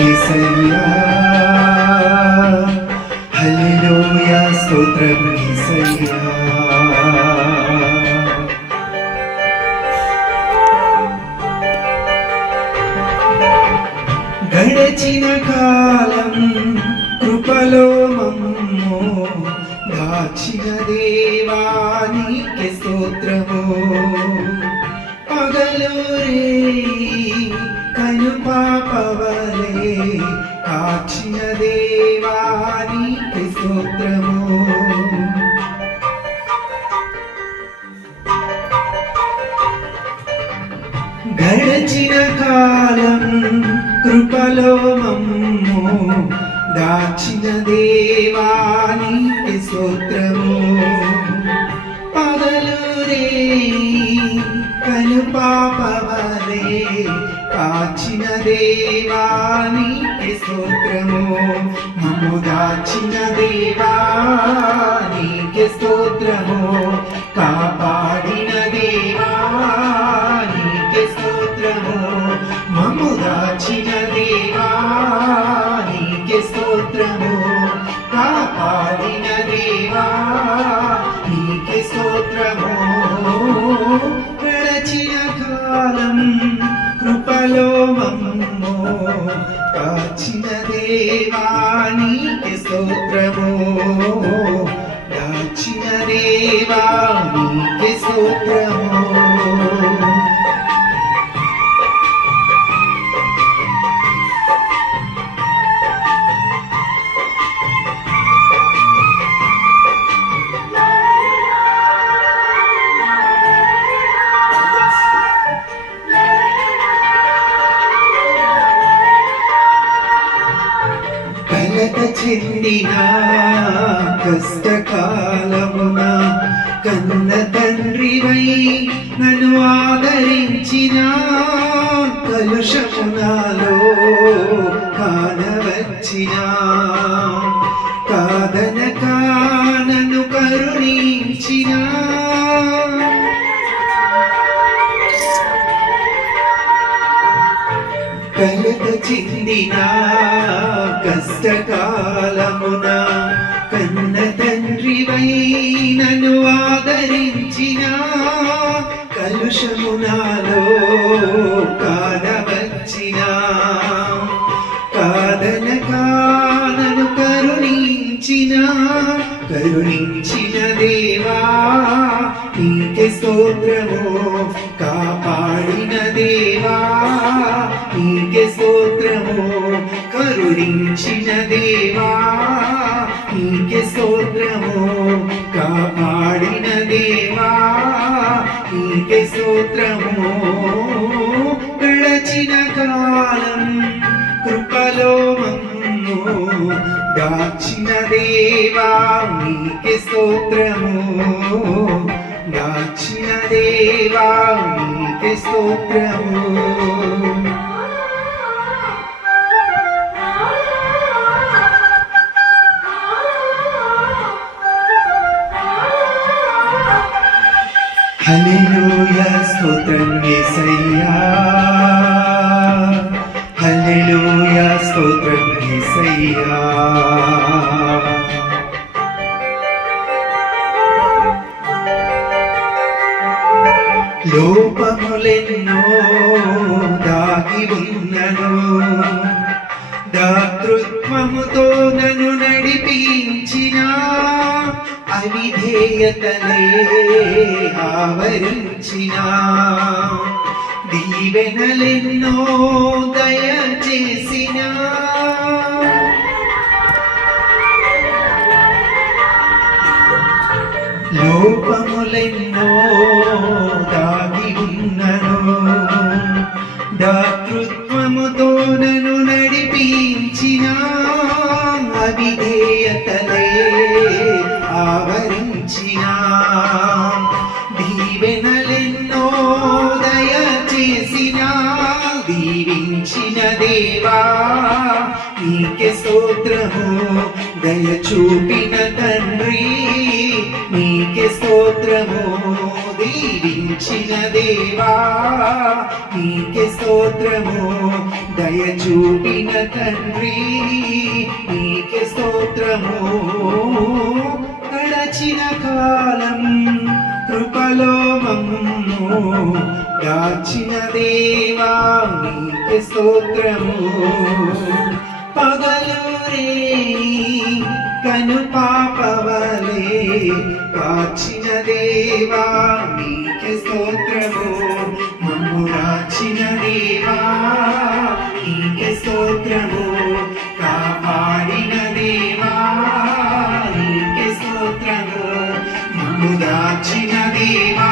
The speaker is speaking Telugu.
యేసయ్యా హల్లెలూయా స్తోత్రం యేసయ్యా. గడచిన కాలం కృపలో మమ్ము దాచిన దేవా నీకే స్తోత్రము. పగలు రేయి కనుపాపవలే కాచిన దేవా నీకే స్తోత్రము. గడచిన కాలం కృపలో మమ్ము దాచిన దేవా నీకే స్తోత్రము. పగలు రేయి కనుపాపవలే కాచిన దేవా నీకే స్తోత్రము. మమ్ము దాచిన దేవా నీకే స్తోత్రము. కాపాడిన దేవా నీకే స్తోత్రము. మమ్ము దాచిన దేవా నీకే స్తోత్రము. కాపాడిన దేవా నీకే స్తోత్రము. గడచిన కాలం కృపలో మమ్ము కాచిన దేవా నీకే స్తోత్రము. దాచిన దేవా నీకే స్తోత్రము. చెందిన కష్టకాలమున కన్న తండ్రివై నన్ను ఆదరించిన కలుషమునాలో కానవచ్చిన కాదనక నన్ను కరుణించిన కలత చెందిన కష్టకాలమున కన్న తండ్రివై నన్ను ఆదరించిన కలుషమునాలో కానవచ్చిన కాదనక నన్ను కరుణించిన దేవా నీకే స్తోత్రము. కాపాడిన దేవా నీకే స్తోత్రము. కరుణించిన దేవా నీకే స్తోత్రము. కాపాడిన దేవా నీకే స్తోత్రము. గడచిన కాలం కృపలో మమ్ము దాచిన దేవా నీకే స్తోత్రము. దాచిన దేవా నీకే స్తోత్రము. హల్లెలూయా స్తోత్రం యేసయ్యా హల్లెలూయా స్తోత్రం యేసయ్యా. లోపములెన్నో దాగి ఉన్నను దాతృత్వముతో నన్ను నడిపించిన అవిధేయతలే ఆవరించిన దీవెనలెన్నో దయచేసిన లోపములెన్నో దాగి ఉన్నను దాతృత్వముతో నన్ను నడిపించిన అవిధేయతలే ఆవరించిన దీవెనలెన్నో దయచేసిన దీవించిన దేవా నీకే స్తోత్రము. దయ చూపిన తండ్రి నీకే నీకే స్తోత్రము దీవించిన దేవా నీకే స్తోత్రము దయ చూపిన తండ్రి నీకే స్తోత్రము గడచిన కాలం కృపలో మమ్ము దాచిన దేవా నీకే స్తోత్రము పగలు రే కను పాపవలే కాచిన దేవా నీకే స్తోత్రము మమ్ము రాచిన దేవా నీకే స్తోత్రము కాపాడిన దేవా నీకే స్తోత్రము మమ్ము దాచిన దేవా